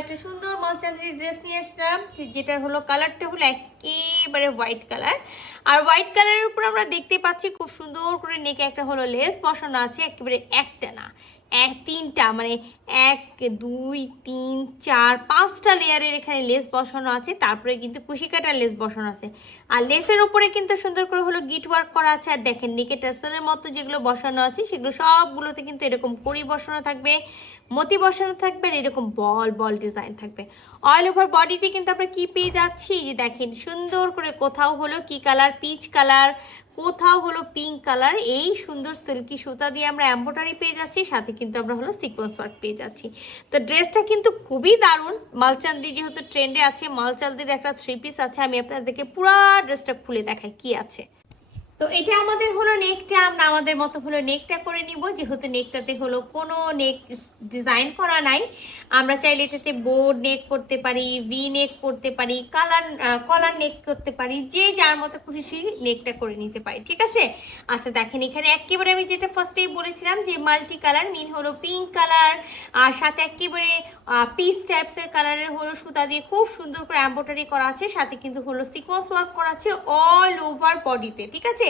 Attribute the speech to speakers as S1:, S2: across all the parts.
S1: একটা সুন্দর মালচান্দ্রির ড্রেস নিয়ে যে- যেটার হলো কালারটা হলো একেবারে হোয়াইট কালার আর হোয়াইট কালারের উপর আমরা দেখতে পাচ্ছি খুব সুন্দর করে নেকে একটা হলো লেস বসানো আছে, একেবারে একটা না এক, তিনটা মানে এক, দুই, তিন, চার, পাঁচটা লেয়ারের এখানে লেস বসানো আছে, তারপরে কিন্তু কুশি কাটার লেস বসানো আছে। আর লেসের উপরে কিন্তু সুন্দর করে হলো গিট ওয়ার্ক করা আছে, আর দেখেন নিকে টার্সেলের মতো যেগুলো বসানো আছে, সেগুলো সবগুলোতে কিন্তু এরকম কড়ি বসানো থাকবে, মতি বসানো থাকবে, আর এরকম বল বল ডিজাইন থাকবে। অল ওভার বডিতে কিন্তু আমরা কি পেয়ে যাচ্ছি? দেখেন সুন্দর করে কোথাও হলো কি কালার, পিচ কালার কোথাও হলো পিঙ্ক কালার এই সুন্দর সিল্কি সুতা দিয়ে আমরা এম্ব্রয়ডারি পেয়ে যাচ্ছি, সাথে কিন্তু আমরা হলো সিকোয়েন্স ওয়ার্ক পেয়ে যাচ্ছি। তো ড্রেসটা কিন্তু খুবই দারুণ। মালচান্দি যেহেতু ট্রেন্ডে আছে, মালচান্দির একটা থ্রি পিস আছে, আমি আপনাদেরকে পুরা ড্রেসটা খুলে দেখাই কি আছে। তো এটা আমাদের হলো নেকটা আমরা আমাদের মতো হলো নেকটা করে নিব। যেহেতু নেকটাতে হলো কোনো নেক ডিজাইন করা নাই, আমরা চাইলে এটাতে বোর্ড নেক করতে পারি ভি নেক করতে পারি কালার কলার নেক করতে পারি, যে যার মতো খুশি সেই নেকটা করে নিতে পারি, ঠিক আছে? আচ্ছা দেখেন এখানে একেবারে আমি যেটা ফার্স্টেই বলেছিলাম যে মাল্টি কালার মিন হলো পিঙ্ক কালার আর সাথে একেবারে পিস টাইপসের কালারের হলো সুতা দিয়ে খুব সুন্দর করে এম্ব্রয়ডারি করা আছে, সাথে কিন্তু হলো সিকোয়েন্স ওয়ার্ক করা আছে অল ওভার বডিতে ঠিক আছে?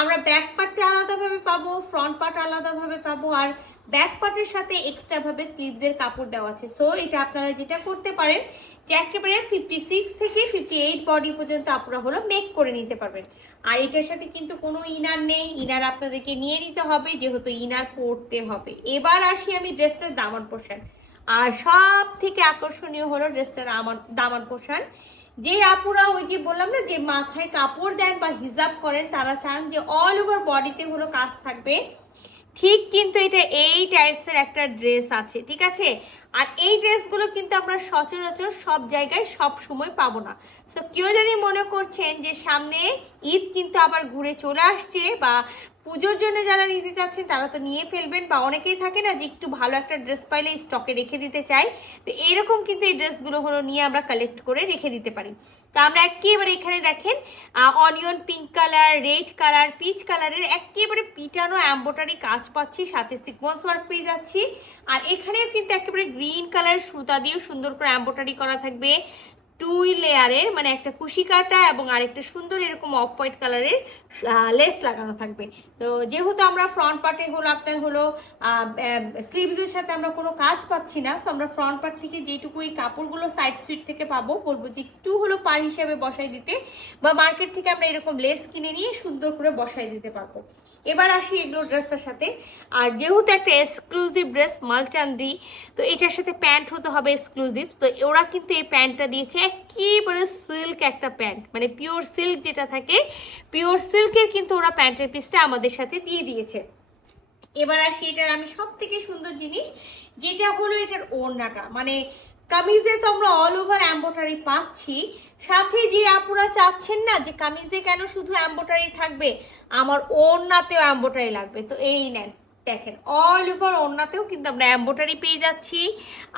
S1: আমরা ব্যাক পার্টটা আলাদাভাবে পাবো ফ্রন্ট পার্ট আলাদাভাবে পাবো, আর ব্যাক পার্টের সাথে এক্সট্রা ভাবে স্লিভসের কাপড় দেওয়া আছে। সো এটা আপনারা যেটা করতে পারেন, যে একেবারে ফিফটি সিক্স থেকে ফিফটি এইট বডি পর্যন্ত আপনারা হলো মেক করে নিতে পারবেন। আর এটার সাথে কিন্তু কোনো ইনার নেই ইনার আপনাদেরকে নিয়ে নিতে হবে, যেহেতু ইনার পরতে হবে। এবার আসি আমি ড্রেসটার দামান পোশাক আর সব থেকে আকর্ষণীয় হলো ড্রেসটার দামান পোশাক যে আপুরা ওই যে বললাম না যে মাথায় কাপড় দেন বা হিজাব করেন, তারা চান যে অল ওভার বডিতে হলো কাজ থাকবে। ঠিক কিন্তু এটা এই টাইপসের একটা ড্রেস আছে, ঠিক আছে? আর এই ড্রেসগুলো কিন্তু আমরা সচরাচর সব জায়গায় সব সময় পাবো না। তো কেউ যদি মনে করছেন যে সামনে ঈদ কিন্তু আবার ঘুরে চলে আসছে বা পুজোর জন্য যারা নিতে চাচ্ছেন, তারা তো নিয়ে ফেলবেন বা অনেকেই থাকে না যে একটু ভালো একটা ড্রেস পাইলে স্টকে রেখে দিতে চাই তো এরকম কিন্তু এই ড্রেসগুলো হলো নিয়ে আমরা কালেক্ট করে রেখে দিতে পারি। তো আমরা একেবারে এখানে দেখেন onion pink colour red colour peach কালারের একেবারে পিটানো অ্যাম্বোটারি কাজ পাচ্ছি, সাথে সিকোয়েন্স ওয়ার্ক পেয়ে যাচ্ছি। আর এখানেও কিন্তু একেবারে গ্রিন কালার সুতা দিয়েও সুন্দর করে অ্যাম্বোটারি করা থাকবে। টুই লেয়ারের মানে একটা কুশি কাটা এবং আরেকটা সুন্দর এরকম অফ হোয়াইট কালারের লেস লাগানো থাকবে। তো যেহেতু আমরা ফ্রন্ট পার্টে হলো, আপনার হলো স্লিভসের সাথে আমরা কোনো কাজ পাচ্ছি না তো আমরা ফ্রন্ট পার্ট থেকে যেটুকু এই কাপড়গুলো সাইড সুইট থেকে পাবো, বলব যে একটু হলো পার হিসাবে বসাই দিতে, বা মার্কেট থেকে আমরা এরকম লেস কিনে নিয়ে সুন্দর করে বসাই দিতে পারব। এবার আসি এগুলো ড্রেসটার সাথে। আর যেহেতু একটা এক্সক্লুসিভ ড্রেস মালচান্দি, তো এটার সাথে প্যান্ট হতে হবে এক্সক্লুসিভ তো ওরা কিন্তু এই প্যান্টটা দিয়েছে, একেবারে সিল্ক একটা প্যান্ট। মানে পিওর সিল্ক যেটা থাকে পিওর সিল্কের কিন্তু ওরা প্যান্টের পিসটা আমাদের সাথে দিয়ে দিয়েছে। এবার আসি এটার আমি সব থেকে সুন্দর জিনিস, যেটা হলো এটার ওড়নাটা। মানে কামিজে তো আমরা অল ওভার অ্যাম্বোটারি পাচ্ছি। সাথে যে আপুরা চাচ্ছেন না যে কামিজে কেন শুধু অ্যাম্বোটারি থাকবে, আমার ওড়নাতেও অ্যাম্বোটারি লাগবে। তো এই নেন। দেখেন অল ওভার ওড়নাতেও কিন্তু আমরা অ্যাম্বোটারি পেয়ে যাচ্ছি।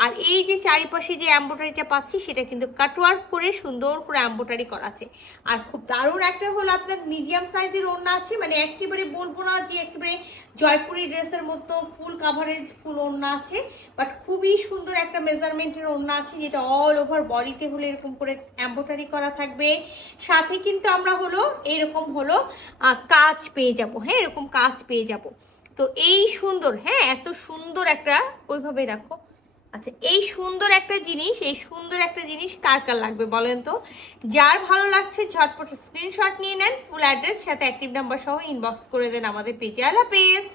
S1: আর এই যে চারিপাশে যে অ্যাম্বোটারিটা পাচ্ছি, সেটা কিন্তু কাটওয়ার্ক করে, সুন্দর করে অ্যাম্বোটারি করা আছে। আর খুব দারুণ একটা হলো আপনার মিডিয়াম সাইজের ওড়না আছে মানে একেবারে বলব না যে একেবারে জয়পুরি ড্রেসের মতো ফুল কাভারেজ ফুল ওড়না আছে বাট খুবই সুন্দর একটা মেজারমেন্টের ওড়না আছে, যেটা অল ওভার বডিতে হলো এরকম করে এম্ব্রয়ডারি করা থাকবে। সাথে কিন্তু আমরা হলো, এরকম হলো কাজ পেয়ে যাব হ্যাঁ এরকম কাজ পেয়ে যাব। তো এই সুন্দর হ্যাঁ এত সুন্দর একটা, ওইভাবে রাখো। আচ্ছা এই সুন্দর একটা জিনিস, এই সুন্দর একটা জিনিস কার কার লাগবে বলেন তো? যার ভালো লাগছে, ঝটপট স্ক্রিনশট নিয়ে নেন ফুল অ্যাড্রেস সাথে অ্যাক্টিভ নাম্বার সহ ইনবক্স করে দেন আমাদের পেজে। আলা পেজ